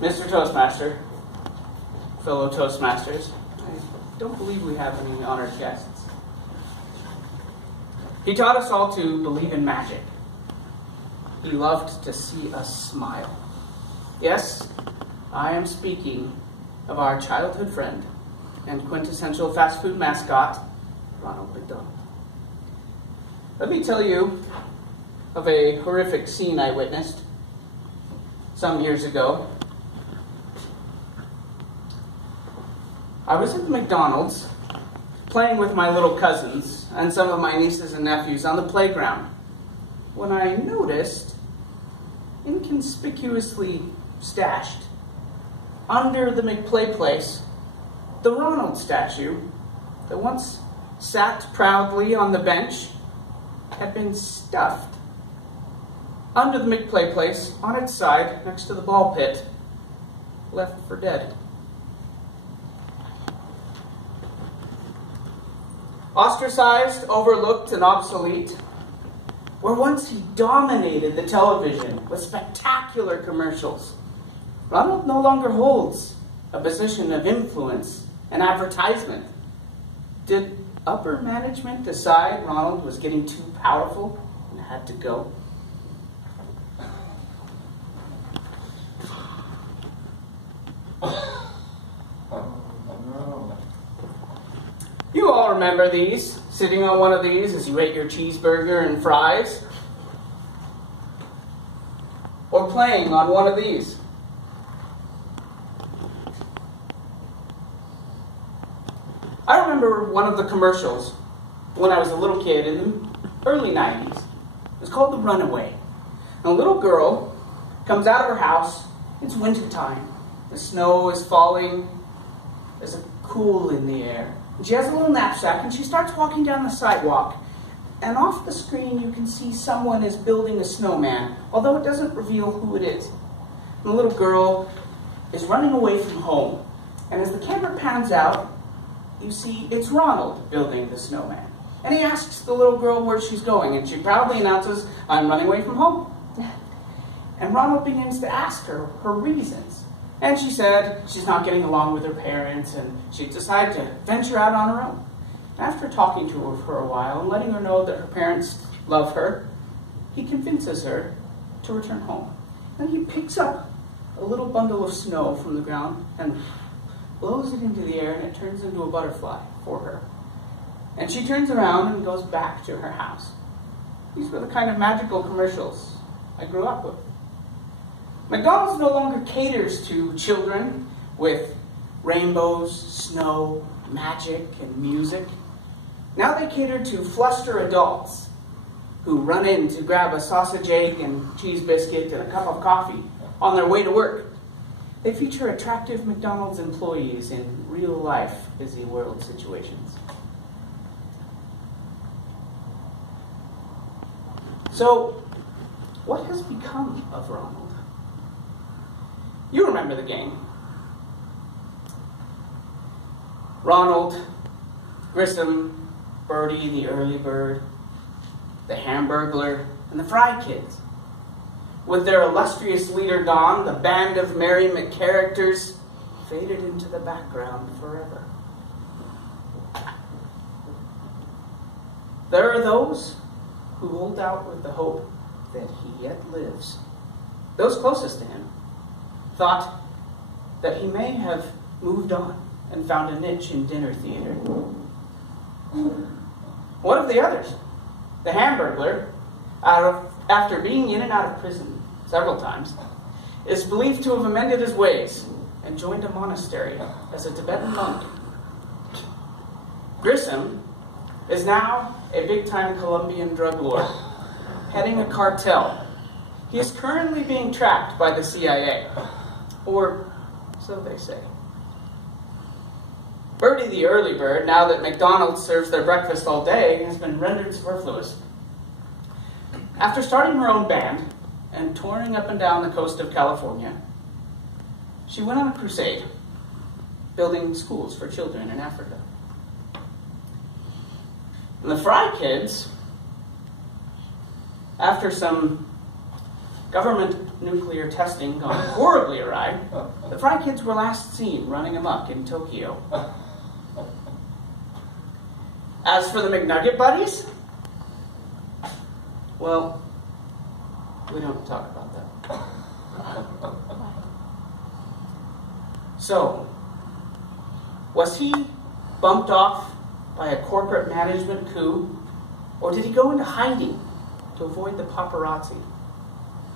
Mr. Toastmaster, fellow Toastmasters, I don't believe we have any honored guests. He taught us all to believe in magic. He loved to see us smile. Yes, I am speaking of our childhood friend and quintessential fast food mascot, Ronald McDonald. Let me tell you of a horrific scene I witnessed some years ago. I was at the McDonald's playing with my little cousins and some of my nieces and nephews on the playground when I noticed, inconspicuously stashed under the McPlay place, the Ronald statue that once sat proudly on the bench had been stuffed under the McPlay place on its side next to the ball pit, left for dead. Ostracized, overlooked, and obsolete, where once he dominated the television with spectacular commercials, Ronald no longer holds a position of influence and advertisement. Did upper management decide Ronald was getting too powerful and had to go? You all remember these, sitting on one of these as you ate your cheeseburger and fries, or playing on one of these. I remember one of the commercials when I was a little kid in the early 90s. It was called The Runaway. And a little girl comes out of her house. It's wintertime. The snow is falling. There's a cool in the air. And she has a little knapsack and she starts walking down the sidewalk. And off the screen you can see someone is building a snowman, although it doesn't reveal who it is. And the little girl is running away from home. And as the camera pans out, you see it's Ronald building the snowman. And he asks the little girl where she's going, and she proudly announces, "I'm running away from home." And Ronald begins to ask her reasons. And she said she's not getting along with her parents, and she decided to venture out on her own. After talking to her for a while and letting her know that her parents love her, he convinces her to return home. Then he picks up a little bundle of snow from the ground and blows it into the air, and it turns into a butterfly for her. And she turns around and goes back to her house. These were the kind of magical commercials I grew up with. McDonald's no longer caters to children with rainbows, snow, magic, and music. Now they cater to fluster adults who run in to grab a sausage, egg, and cheese biscuit and a cup of coffee on their way to work. They feature attractive McDonald's employees in real-life busy world situations. So, what has become of Ronald? You remember the game. Ronald, Grissom, Birdie the Early Bird, the Hamburglar, and the Fry Kids. With their illustrious leader Don, the band of merry McCharacters faded into the background forever. There are those who hold out with the hope that he yet lives. Those closest to him thought that he may have moved on and found a niche in dinner theater. What of the others? The Hamburglar, after being in and out of prison several times, is believed to have amended his ways and joined a monastery as a Tibetan monk. Grissom is now a big-time Colombian drug lord, heading a cartel. He is currently being tracked by the CIA, or so they say. Birdie the Early Bird, now that McDonald's serves their breakfast all day, has been rendered superfluous. After starting her own band and touring up and down the coast of California, she went on a crusade, building schools for children in Africa. And the Fry Kids, after some government nuclear testing gone horribly awry, Fry Kids were last seen running amok in Tokyo. As for the McNugget Buddies, well, we don't talk about that. So, was he bumped off by a corporate management coup, or did he go into hiding to avoid the paparazzi?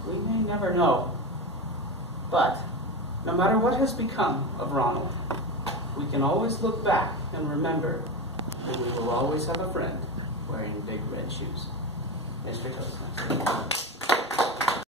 We may never know. But, no matter what has become of Ronald, we can always look back and remember that we will always have a friend wearing big red shoes. Mr. Toastmaster.